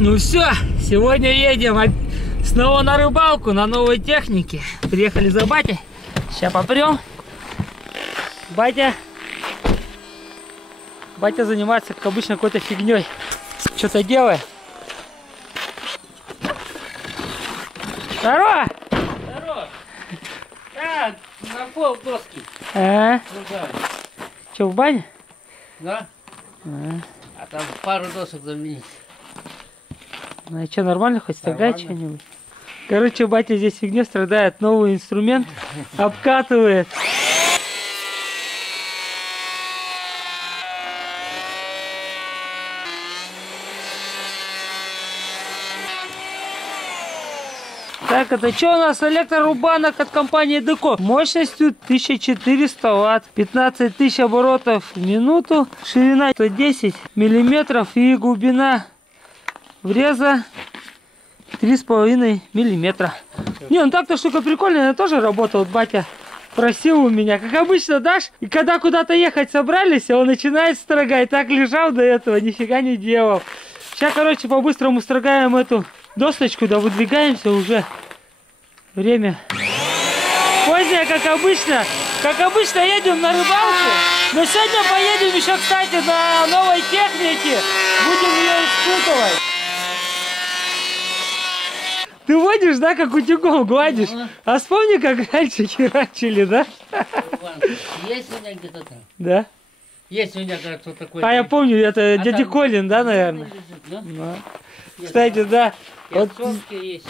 Ну все, сегодня едем снова на рыбалку, на новой технике. Приехали за батей. Сейчас попрем. Батя занимается, как обычно, какой-то фигней. Что-то делает. Здорово! Здорово! Так, на пол доски. Ну да. Че, в бане? Да? А там пару досок заменить. Ну и что, нормально хоть строгать что-нибудь? Короче, батя здесь фигня страдает, новый инструмент обкатывает. Так, это что у нас? Электрорубанок от компании Деко. Мощностью 1400 ватт, 15 тысяч оборотов в минуту, ширина 110 миллиметров и глубина вреза 3,5 миллиметра. Не, ну так-то штука прикольная, она тоже работала. Батя просил у меня, как обычно, дашь, и когда куда-то ехать собрались, он начинает строгать. Так лежал до этого, нифига не делал. Сейчас, короче, по-быстрому строгаем эту досточку, да выдвигаемся уже. Время позднее, как обычно. Как обычно едем на рыбалку. Но сегодня поедем еще, кстати, на новой технике. Будем ее испытывать. Ты водишь, да, как утюгом гладишь? А вспомни, как раньше херачили, да? Есть у меня где-то там? Да? Есть у меня кто-то такой. А я помню, это дядя Колин, да, наверное? Да? Да. Кстати, да. Вот есть.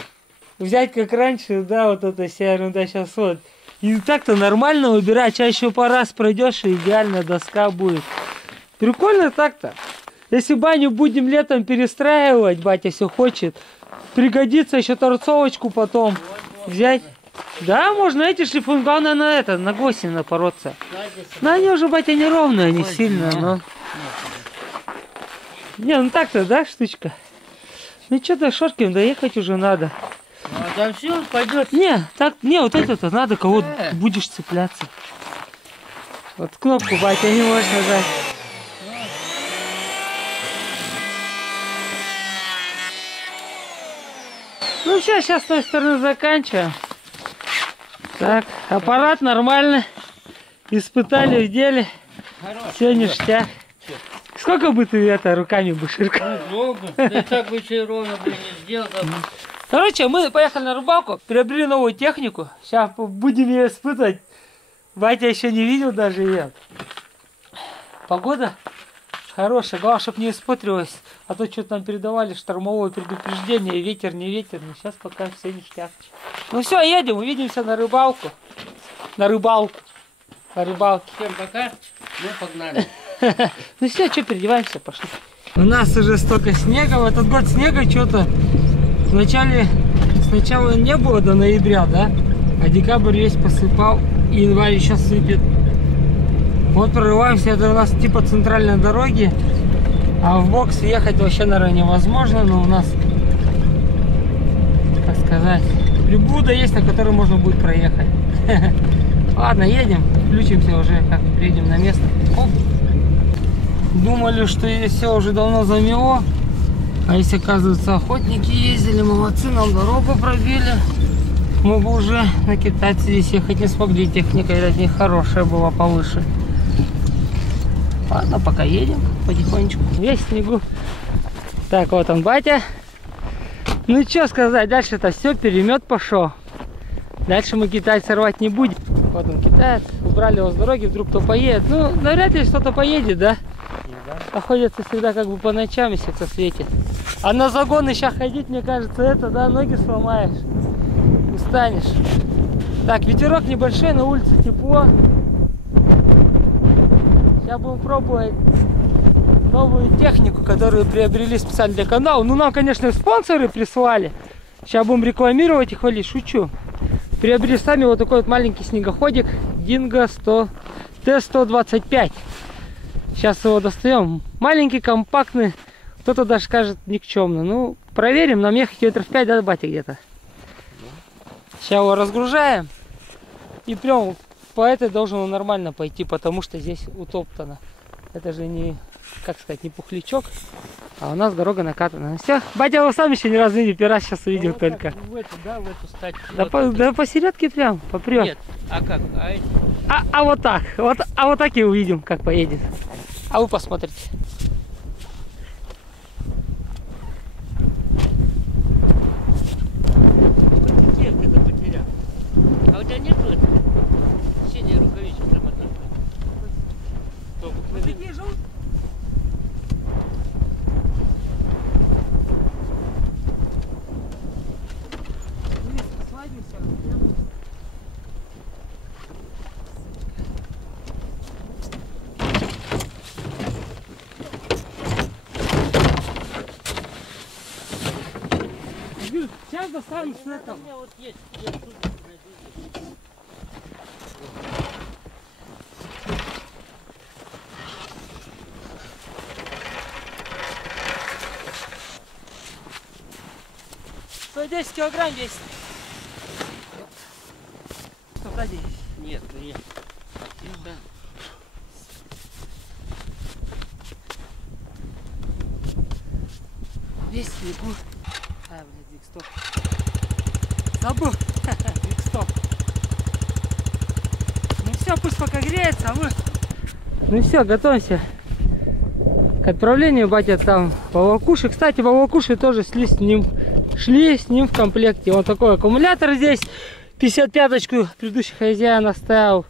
взять как раньше, да, вот это вся ерунда сейчас вот. И так-то нормально убирать, а еще по раз пройдешь, и идеальная доска будет. Прикольно так-то. Если баню будем летом перестраивать, батя все хочет, пригодится еще торцовочку потом взять. Да, можно эти шлифуны, главное на это, на гвозди напороться. Но они уже, батя, неровные, они сильно, но... Не, ну так-то, да, штучка? Ну что-то Шорткин доехать уже надо. А да все, пойдет. Не, так, не, вот это-то надо, кого будешь цепляться. Вот кнопку, батя, не можешь нажать. Ну все, сейчас с той стороны заканчиваем. Так, аппарат нормальный. Испытали в деле. Все ништяк. Сколько бы ты это руками бы ширкал? Долго. Да так бы еще ровно бы не сделал. Короче, мы поехали на рыбалку, приобрели новую технику. Сейчас будем ее испытывать. Батя еще не видел даже ее. Погода хорошая, главное, чтобы не испортилась. А то что-то нам передавали, штормовое предупреждение, ветер, не ветер. Но сейчас пока все ништяк. Ну все, едем, увидимся на рыбалку. На рыбалку. На рыбалке. Всем пока. Ну, погнали. Ну все, что, переодеваемся, пошли. У нас уже столько снега. В этот год снега что-то сначала не было до ноября, да? А декабрь весь посыпал. И январь еще сыпет. Вот прорываемся, это у нас типа центральной дороги. А в бокс ехать вообще, наверное, невозможно. Но у нас, как сказать, приблуда есть, на которой можно будет проехать. Ладно, едем. Включимся уже, как приедем на место. Оп. Думали, что все уже давно замело. А если, оказывается, охотники ездили, молодцы, нам дорогу пробили. Мы бы уже на китайцы здесь ехать не смогли. Техника, видать, не хорошая была, повыше. Ладно, пока едем потихонечку. Весь в снегу. Так, вот он, батя. Ну, что сказать, дальше-то все, перемет пошел. Дальше мы китайца рвать не будем. Вот он, китаец. Убрали его с дороги, вдруг кто поедет. Ну, навряд ли что-то поедет, да? Находится всегда как бы по ночам, если кто светит. А на загон еще ходить, мне кажется, это, да, ноги сломаешь. Устанешь. Так, ветерок небольшой, на улице тепло. Сейчас будем пробовать новую технику, которую приобрели специально для канала. Ну, нам, конечно, спонсоры прислали. Сейчас будем рекламировать и хвалить. Шучу. Приобрели сами вот такой вот маленький снегоходик Dingo T125. Сейчас его достаем. Маленький, компактный. Кто-то даже скажет никчемно. Ну, проверим. Нам ехать километров 5, да, батя, где-то. Сейчас его разгружаем. И прям по этой должен он нормально пойти, потому что здесь утоптано. Это же не как сказать, не пухлячок, а у нас дорога накатана. Все, батя, вы сам еще ни разу не первый раз сейчас увидел только. В эту, да, в эту стать. Да, Вот да посередке прям, попрет. Нет, а как? А эти? А вот так, вот так и увидим, как поедет. А вы посмотрите. Кепку-то потерял. А у тебя нет этого? Синяя рукавичка прям одна. Вот такие желтые. Сейчас достану с этого. У меня вот есть. Я тут найду. Сто 10 килограмм весит. Что, сзади? Нет, нет. Да. Весит легу. А, блядь, Викстоп. Забыл. Викстоп. Ну все, пусть пока греется, а мы... Ну все, готовимся к отправлению. Батя там по волокуши. Кстати, по волокуши тоже шли с ним в комплекте. Вот такой аккумулятор здесь. 55-очку предыдущий хозяин оставил.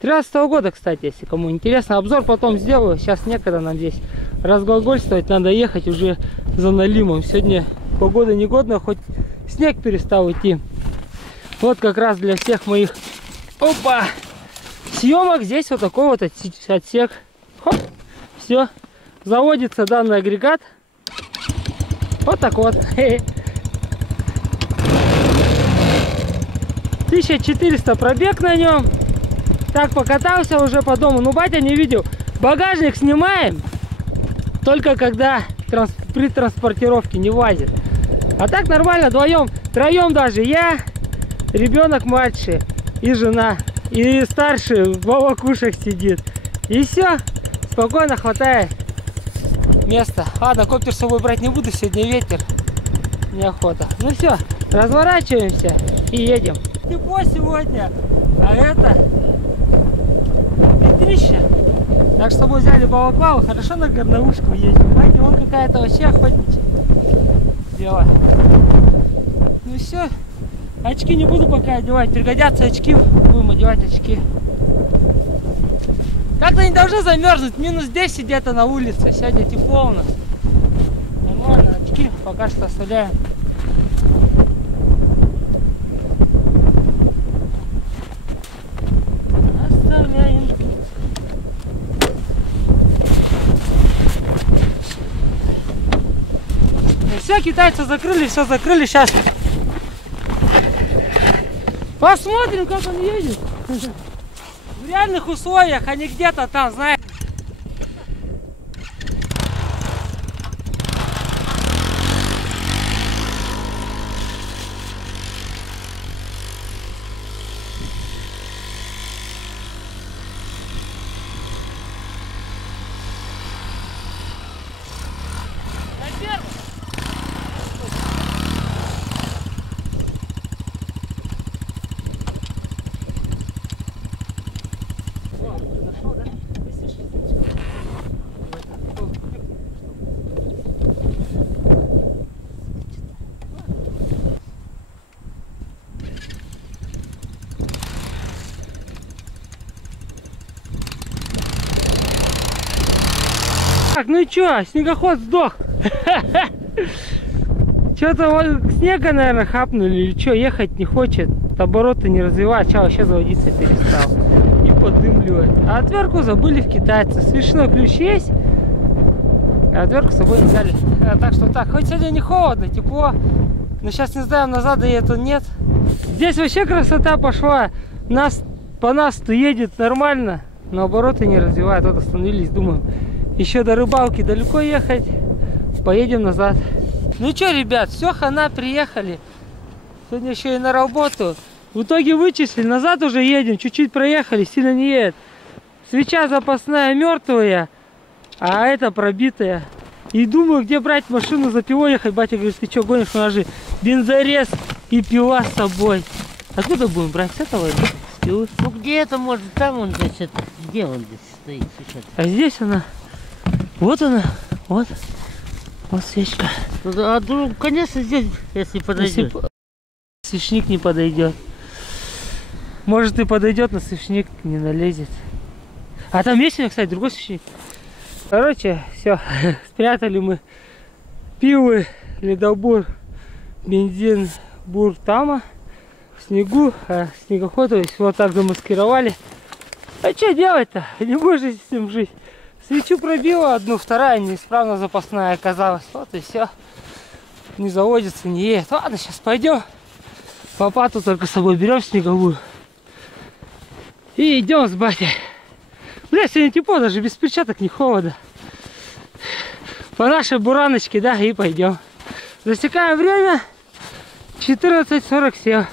13-го года, кстати, если кому интересно. Обзор потом сделаю. Сейчас некогда нам здесь разглагольствовать. Надо ехать уже за налимом. Сегодня погода негодная, хоть снег перестал идти. Вот как раз для всех моих съемок здесь вот такой вот отсек. Хоп, все. Заводится данный агрегат. Вот так вот. 1400 пробег на нем. Так, покатался уже по дому. Ну, батя не видел. Багажник снимаем только когда при транспортировке не влазит. А так нормально, вдвоем, троем даже. Я, ребенок младший и жена. И старший в волокушах сидит. И все, спокойно хватает места. Ладно, коптер с собой брать не буду, сегодня ветер. Неохота. Ну все, разворачиваемся и едем. Тепло сегодня, а это ветрище. Так что мы взяли балаклаву, хорошо на горнолыжку ездим. Знаете, вон какая-то вообще охотничья дело. Ну все, очки не буду пока одевать, пригодятся очки, будем одевать очки. Как-то не должны замерзнуть, минус 10 где-то на улице, сегодня тепло у нас. Нормально, очки пока что оставляем. Оставляем. Все, китайцы закрыли, все закрыли. Сейчас посмотрим, как он едет. В реальных условиях, а не где-то там, знаете. Так, ну и чё, снегоход сдох. Что-то снега, наверное, хапнули или что, ехать не хочет, обороты не развивает, сейчас вообще заводиться перестал и подымливает. А отвертку забыли в китайце. Свечной ключ есть, а отвертку с собой не взяли. Так что так, хоть сегодня не холодно, тепло, но сейчас не знаем, назад доедет, нет. Здесь вообще красота пошла, по нас-то едет нормально, но обороты не развивает. Вот остановились, думаем, еще до рыбалки далеко ехать, поедем назад. Ну что, ребят, все, хана, приехали. Сегодня еще и на работу. В итоге вычислили, назад уже едем, чуть-чуть проехали, сильно не едет. Свеча запасная мертвая. А это пробитая. И думаю, где брать машину за пивой ехать. Батя говорит, ты что гонишь, у нас же бензорез и пила с собой. Откуда будем брать? С этого? С пилы? Ну где это может? Там он здесь, это, где он здесь стоит сейчас? А здесь она. Вот она. Вот. Вот свечка. Ну, конечно, здесь, если подойдет. Если свечник не подойдет. Может и подойдет, но свечник не налезет. А там есть, кстати, другой свечник. Короче, все. Спрятали мы пилы, ледобур, бензин, бур тама в снегу. А снегоход вот так замаскировали. А что делать-то? Не можешь с этим жить. Свечу пробила одну, вторая неисправно запасная оказалась. Вот и все. Не заводится, не едет. Ладно, сейчас пойдем. Лопату только с собой берем снеговую. И идем с батей. Бля, сегодня тепло, даже без перчаток не холодно. По нашей бураночке, да, и пойдем. Засекаем время 14:47.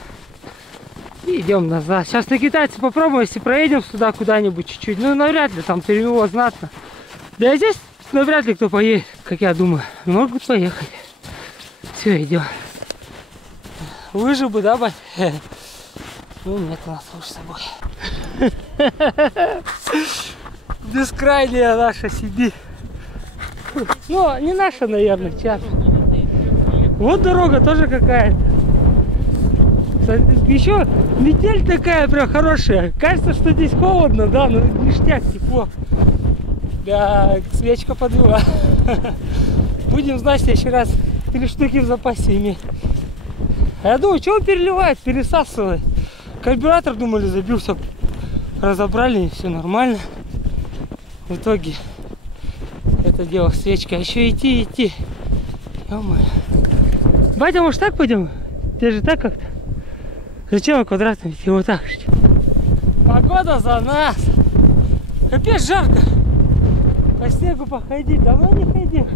И идем назад. Сейчас на китайце попробуем, если проедем сюда куда-нибудь чуть-чуть. Ну, навряд ли, там перевело знатно. Да и здесь навряд ли кто поедет, как я думаю. Могут поехать. Все, идем. Лыжи бы, да, бать? Ну, нет у нас лыж с собой. Бескрайняя наша Сибирь. Ну, не наша, наверное, чат. Вот дорога тоже какая-то. Еще метель такая прям хорошая. Кажется, что здесь холодно, да, но ништяк, тепло. Да, свечка подвела. Будем знать, в следующий раз 3 штуки в запасе иметь. А я думаю, что он переливает, пересасывает. Карбюратор, думали, забился. Разобрали, и все нормально. В итоге это дело свечка. Еще идти. Ё-моё. Батя, может так пойдем? Ты же так как-то. Зачем квадратом идти? Вот так. Погода за нас. Капец жарко. По снегу походить. Давно не ходил.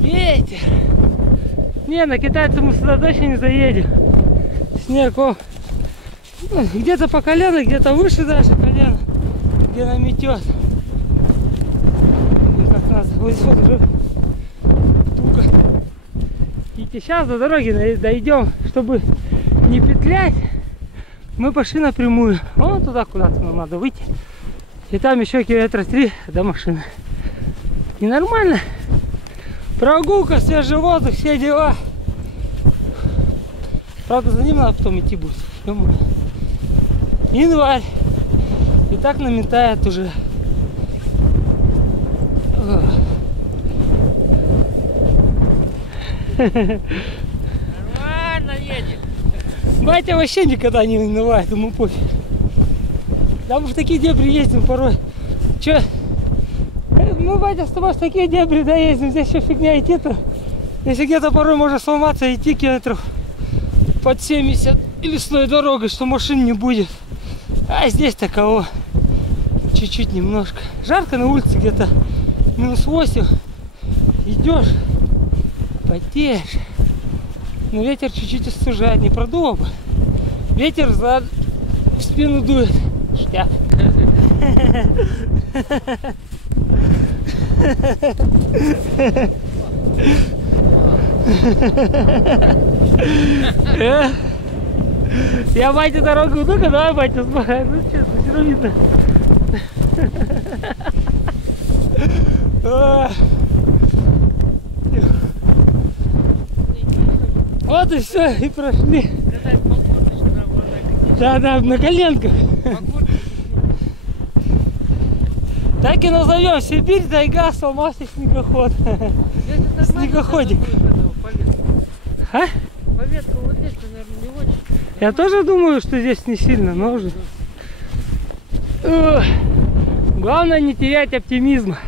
Ветер. Не, на китайцев мы сюда точно не заедем. Снег, где-то по колено, где-то выше даже колено. Где наметет. Как нас. Вот здесь вот уже туго. И сейчас до дороги дойдем, чтобы не петлять. Мы пошли напрямую. Вон туда куда-то нам надо выйти. И там еще километра 3 до машины. И нормально. Прогулка, свежий воздух, все дела. Правда, за ним надо потом идти будет. Январь. И так наметает уже. Нормально едет. Батя вообще никогда не унывает, ему пофиг. Да мы в такие дебри ездим порой. Че? Мы, батя, с тобой в такие дебри, да, ездим. Здесь еще фигня идти-то. Если где-то порой можно сломаться и идти километров под 70 и лесной дорогой, что машин не будет. А здесь такого чуть-чуть немножко. Жарко на улице, где-то -8. Идешь, потеешь. Но ветер чуть-чуть остужает, не продуло бы. Ветер в спину дует. Штяк. Я, батя, дорогу, ну-ка, давай, батя, смахай. Ну что, все равно видно. Вот и все, и прошли. Да, на коленках. Так и назовем. Сибирь, тайга, сломался снегоход. Снегоходик. А? Поветка вот здесь, наверное, не очень. Я тоже думаю, что здесь не сильно, но уже. Главное не терять оптимизма.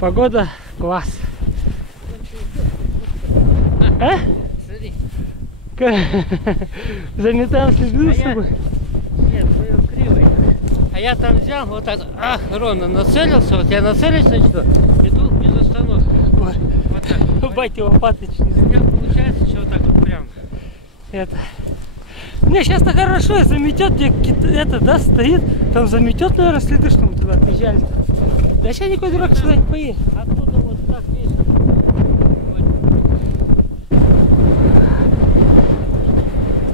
Погода класс. А? Смотри. Заметаем следы с собой. Нет, вы криво. А я там взял, вот так, ровно нацелился, вот я нацелюсь на что, иду без остановки. Вот так. Батя лопаточный. У меня получается, что вот так вот прям. Это. Не, сейчас-то хорошо, заметет, где это, да, стоит. Там заметет, наверное, следы, что мы туда отъезжали. Да сейчас никакой дурак сюда не поедет. Оттуда вот так есть.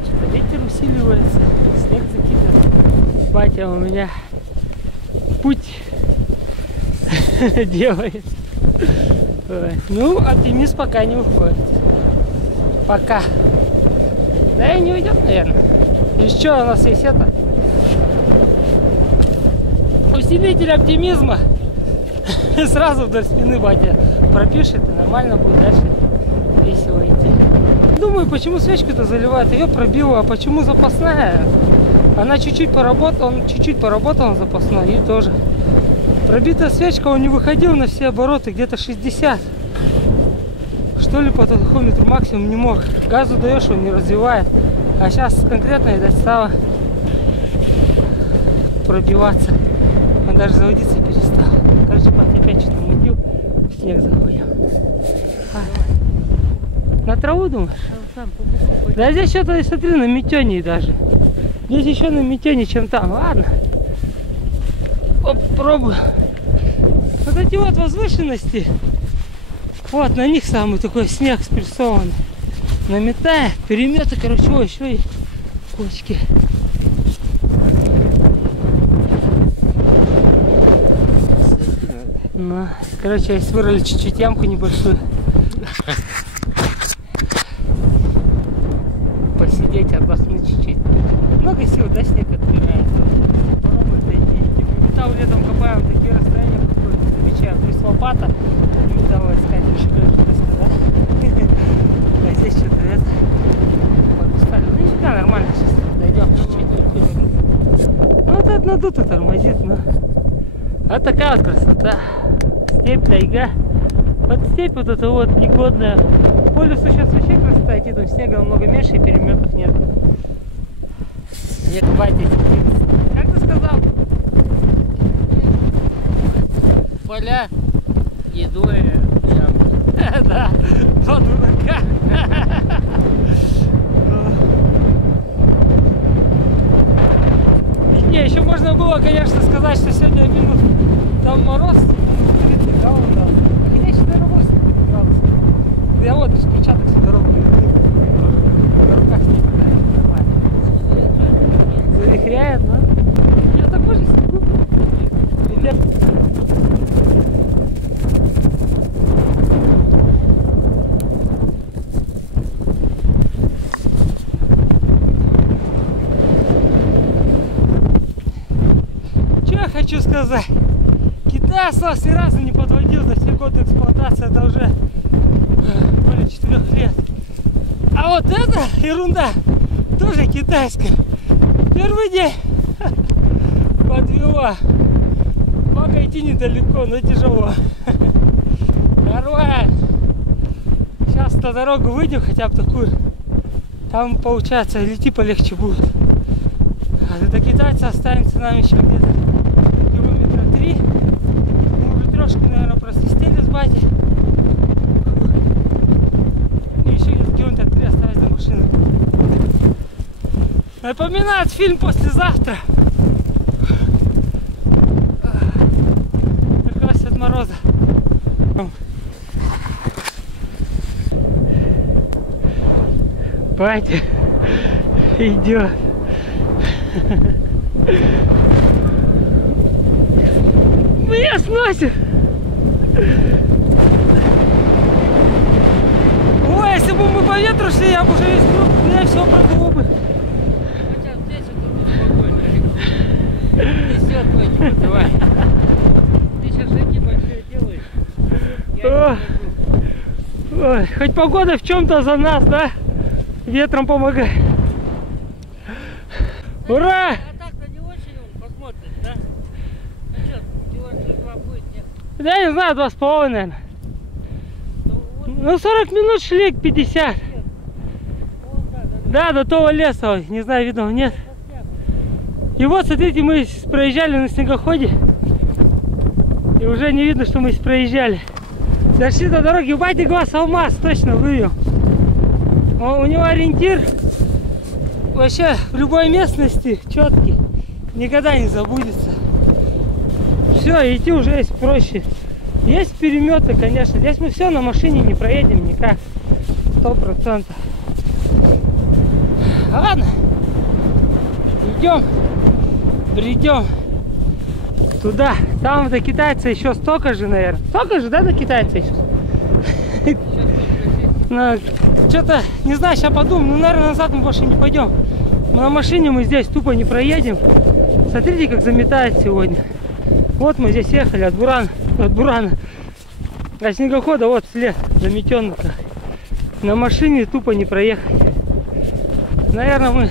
Что-то ветер усиливается, снег закидывает. Батя у меня путь делает. Ой. Ну, оптимист пока не уходит. Пока. Да и не уйдет, наверное. И что у нас есть это? Усилитель оптимизма. Сразу вдоль спины батя пропишет, и нормально будет дальше весело идти. Думаю, почему свечку-то заливают? Ее пробило, а почему запасная? Она чуть-чуть поработала, он чуть-чуть поработал на запасной, и тоже. Пробитая свечка, он не выходил на все обороты, где-то 60. Что ли по тахометру максимум не мог. Газу даешь, он не развивает. А сейчас конкретно, видать, стало пробиваться. Он даже заводиться перестал. Короче, опять что-то мутил, в снег заходил. На траву, думаешь? Да здесь что-то, смотри, на метении даже. Здесь еще на метении, чем там. Ладно. Оп, пробую. Вот эти вот возвышенности, вот на них самый такой снег спрессованный. Наметает, переметы, короче, ой, еще и кочки. Ну, короче, свырали чуть-чуть ямку небольшую. Посидеть, отдохнуть чуть-чуть. Много сил, да, снег отбирается. Потом это металл летом копаем, такие расстояния подходят, замечаем. То есть лопата, металл искать еще близко, да? А здесь что-то это подустали. Ну нифига, нормально, сейчас дойдем чуть-чуть. Ну вот это надуто тормозит, ну. Вот такая вот красота. Степь, тайга. Вот степь вот эта вот негодная. По лесу сейчас вообще красота идти, там снега много меньше и переметов нет. Нет, батя. Как ты сказал? Поля, едой, ямы. Да, два дурака. Не, еще можно было, конечно, сказать, что сегодня минус там мороз, минус 30, да, он даст. Хотя еще, наверное, 8 градусов. Я вот без перчаток всю дорогу иду. На руках не хватает, нормально. Завихряет, но я такой же снегу. Хочу сказать, Китай осталось ни разу не подводил за все годы эксплуатации, это уже более 4 лет. А вот эта ерунда тоже китайская. Первый день подвела. Пока идти недалеко, но тяжело. Нормально. Сейчас на дорогу выйдем, хотя бы такую. Там получается идти полегче будет. А до китайца останется нам еще где-то километра 3. Мы уже трошки, наверное, просвистели с батей. И еще где-то километра 3 осталось до машины. Напоминает фильм «Послезавтра». Как раз от мороза. Батя идет. Меня сносит. Ой, если бы мы по ветру шли, я бы уже весь круг, меня все продуло бы. Хотя здесь это будет спокойно. Несет твой, давай. Ты сейчас шаги большие делаешь. Ой, хоть погода в чем-то за нас, да? Ветром помогает. Ура! А так-то не очень он посмотрит, да? Ну что, километра 2 будет, нет? Да, я не знаю, 2,5, наверное. Ну, 40 минут шли к 50. Да, до того леса, ой, не знаю, видно, нет. И вот, смотрите, мы проезжали на снегоходе. И уже не видно, что мы проезжали. Дошли до дороги, у бати глаз алмаз, точно вывел. У него ориентир вообще в любой местности четкий, никогда не забудется. Все, идти уже есть проще. Есть переметы, конечно. Здесь мы все на машине не проедем никак. 100%. Ладно. Идем. Бредем туда. Там до китайца еще столько же, наверное. Столько же, да, до китайца еще? Что-то, не знаю, сейчас подумаю. Ну, наверное, назад мы больше не пойдем. На машине мы здесь тупо не проедем. Смотрите, как заметает сегодня. Вот мы здесь ехали от Бурана. А снегохода вот след заметен. На машине тупо не проехать. Наверное, мы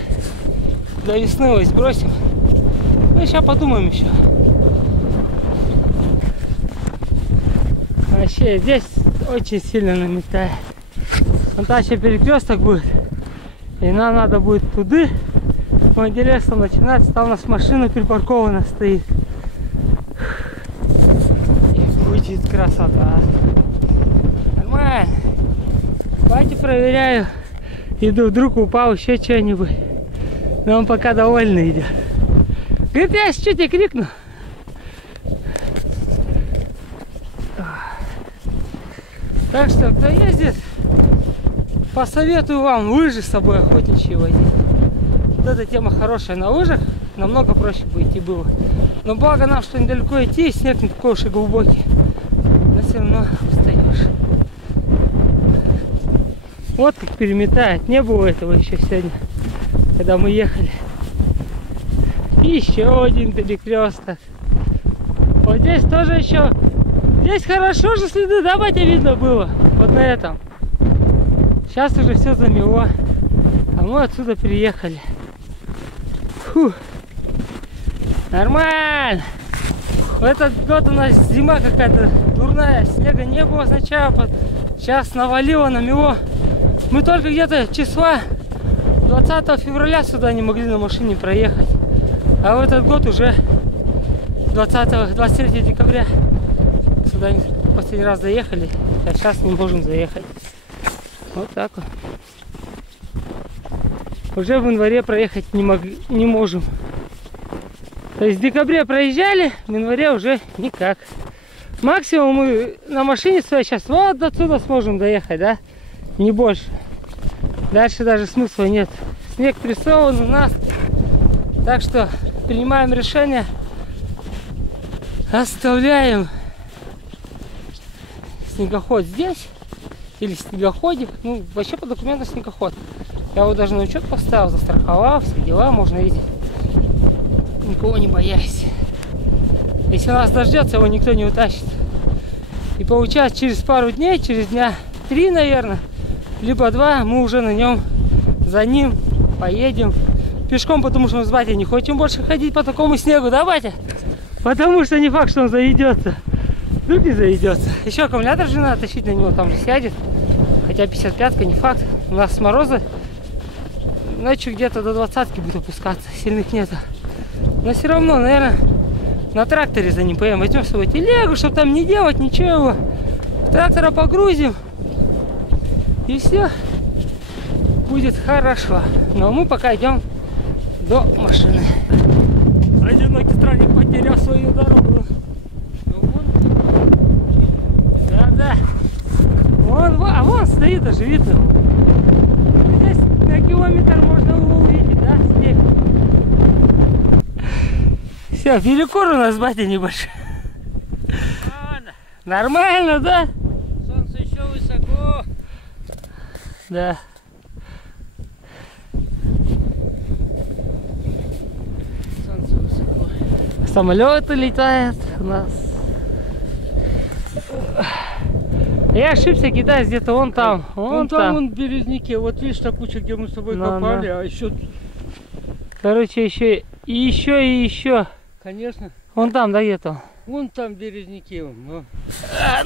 до весны его сбросим. Ну, сейчас подумаем еще. Вообще, здесь очень сильно наметает. Вон там еще перекресток будет. И нам надо будет туда. Вон где лесом начинается. Там у нас машина припаркована стоит. И будет красота. Нормально. Батю проверяю. Иду, вдруг упал еще что-нибудь. Но он пока довольный идет. Говорит, я что тебе крикну? Так что, кто ездит, посоветую вам лыжи с собой охотничьи возить. Вот эта тема хорошая. На лыжах намного проще бы идти было. Но благо нам, что недалеко идти, снег не такой уж и глубокий. Но все равно устаешь. Вот как переметает. Не было этого еще сегодня, когда мы ехали. И еще один перекресток. Вот здесь тоже еще. Здесь хорошо же следы, да, батя, видно было? Вот на этом. Сейчас уже все замело. А мы отсюда приехали. Фух. Нормально. В этот год у нас зима какая-то дурная. Снега не было сначала. Сейчас навалило, намело. Мы только где-то числа 20 февраля сюда не могли на машине проехать. А в этот год уже 23 декабря сюда последний раз заехали, а сейчас не можем заехать. Вот так вот. Уже в январе проехать не можем. То есть в декабре проезжали, в январе уже никак. Максимум мы на машине своей сейчас вот отсюда сможем доехать, да? Не больше. Дальше даже смысла нет. Снег прессован у нас. Так что принимаем решение. Оставляем снегоход здесь. Или снегоходик. Ну, вообще по документам снегоход. Я его даже на учет поставил, застраховал, все дела, можно ездить. Никого не боясь. Если нас дождется, его никто не утащит. И получается, через пару дней, через дня 3, наверное, либо 2, мы уже на нем, за ним поедем пешком, потому что мы с батей не хотим больше ходить по такому снегу, да, батя? Потому что не факт, что он заведется. Вдруг не заведется. Еще аккумулятор же надо тащить, на него там же сядет. Хотя 55-ка не факт. У нас с мороза ночью где-то до 20-ки будет опускаться. Сильных нету. Но все равно, наверное, на тракторе за ним поедем. Возьмем с собой телегу, чтобы там не делать ничего. Трактора погрузим. И все будет хорошо. Но мы пока идем до машины. Одинокий странник потерял свою дорогу. Да-да. А вон стоит, даже видно. Здесь на километр можно его увидеть, да, снег. Все, перекур у нас, батя, небольшой. Нормально, да? Солнце еще высоко. Да. Солнце высоко. Самолеты летают у нас. Я ошибся, китаец где-то вон там. Вон там, вон березники. Вот видишь, та куча, где мы с тобой копали, а еще... Короче, еще и еще. Конечно. Вон там, да, где-то. Вон там березники. Но...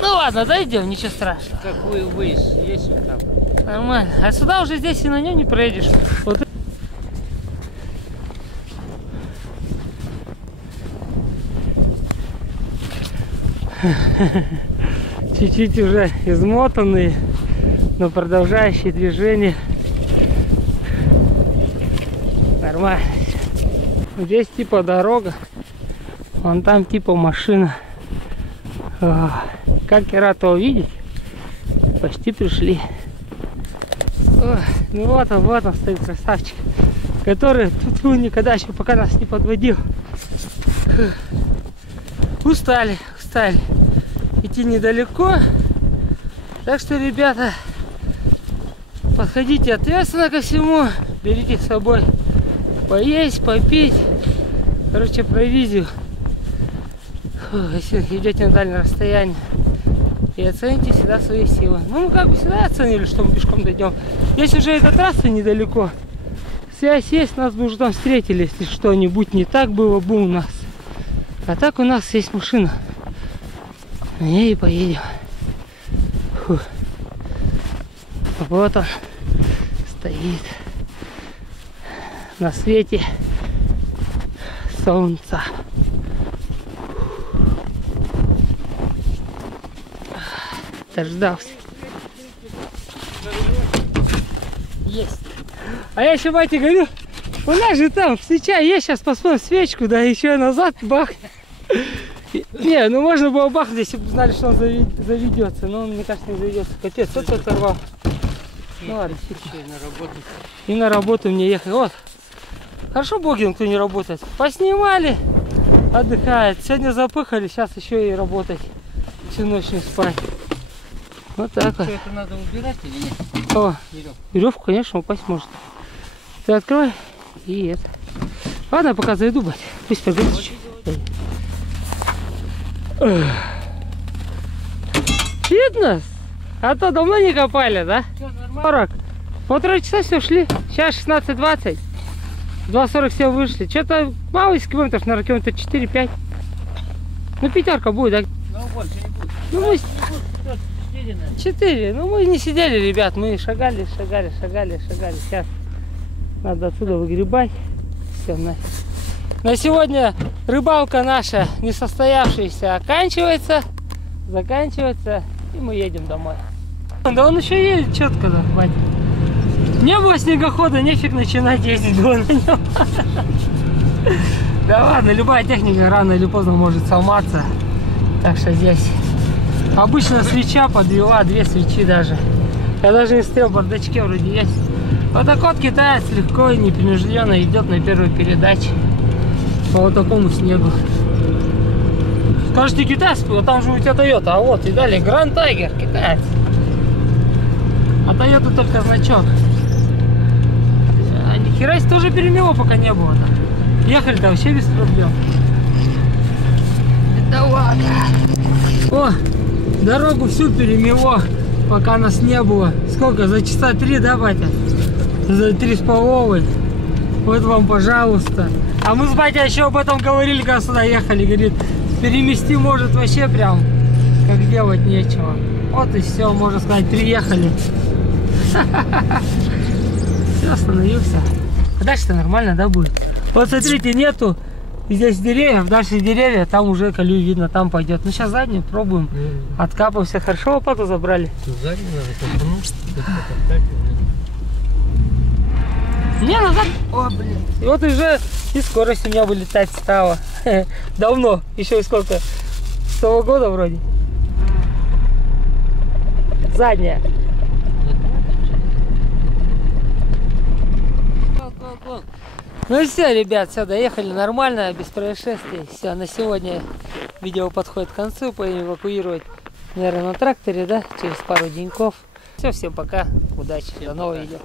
ну ладно, дойдем, ничего страшного. Какой выезд есть вот там. Нормально. А сюда уже здесь и на нем не проедешь. Вот. Чуть-чуть уже измотанные, но продолжающие движение. Нормально. Здесь типа дорога. Вон там типа машина. Как я рад его видеть. Почти пришли. Ну вот он стоит, красавчик. Который тут никогда еще пока нас не подводил. Устали. Идти недалеко. Так что, ребята, подходите ответственно ко всему. Берите с собой поесть, попить. Короче, провизию. Если идете на дальнее расстояние. И оцените всегда свои силы. Ну, мы как бы всегда оценили, что мы пешком дойдем. Здесь уже эта трасса недалеко. Связь есть, нас бы уже там встретили, если что-нибудь не так было бы у нас. А так у нас есть машина. На ней и поедем. Фу. Вот он стоит на свете солнца. Дождался. Есть. А я еще бате говорю, у нас же там свеча есть, сейчас посмотрим свечку, да еще назад бах. Не, ну можно было бахнуть, если бы знали, что он заведется. Но он, мне кажется, не заведется. Капец, вот оторвал. Ну ладно, и на работу мне ехать. Вот. Хорошо боги, кто не работает. Поснимали, отдыхает. Сегодня запыхали, сейчас еще и работать. Всю ночь не спать. Вот так вот. Это надо убирать или нет? О, веревку, конечно, упасть может. Ты открой и это. Ладно, пока зайду, бать. Пусть погрузит. Видно? А то давно не копали, да? 40. Полтора часа все шли. Сейчас 16:20. 2:47 вышли. Что-то мало из километров, наверное, километр 4-5. Ну, пятерка будет, да? Ну, больше не будет. Ну, мы... 4. Ну, мы не сидели, ребят. Мы шагали. Сейчас надо отсюда выгребать. Все, на сегодня рыбалка наша несостоявшаяся заканчивается, и мы едем домой. Да он еще едет четко, да, батя. Не было снегохода, нефиг начинать ездить было на нем. Да ладно, любая техника рано или поздно может сломаться. Так что здесь обычно свеча подвела, 2 свечи даже. Я даже не смотрел, в бардачке вроде есть. Вот так вот китаец легко и непринужденно идет на первой передаче по вот такому снегу. Скажите, китаец, а там же у тебя Toyota, а вот и далее Grand Tiger, китаец. А Toyota только значок. А нихера тоже перемело пока не было. Ехали-то вообще без проблем. Да ладно. О, дорогу всю перемело, пока нас не было. Сколько? За часа 3, да, батя? За 3,5. Вот вам, пожалуйста. А мы с батей еще об этом говорили, когда сюда ехали. Говорит, перемести может вообще прям, как делать нечего. Вот и все, можно сказать, приехали. Все, остановился. А дальше-то нормально, да, будет? Вот смотрите, нету здесь деревьев, дальше деревья, там уже колею видно, там пойдет. Ну сейчас заднюю пробуем. Откапываемся. Хорошо, лопату забрали. Заднюю надо копнуть. Не, назад. О, блин. И вот уже и скорость у меня вылетать стала. Давно. Еще и сколько? С того года вроде. Задняя. Ну и все, ребят, все, доехали нормально, без происшествий. Все, на сегодня видео подходит к концу. Поедем эвакуировать, наверное, на тракторе, да, через пару деньков. Все, всем пока, удачи, до нового видео.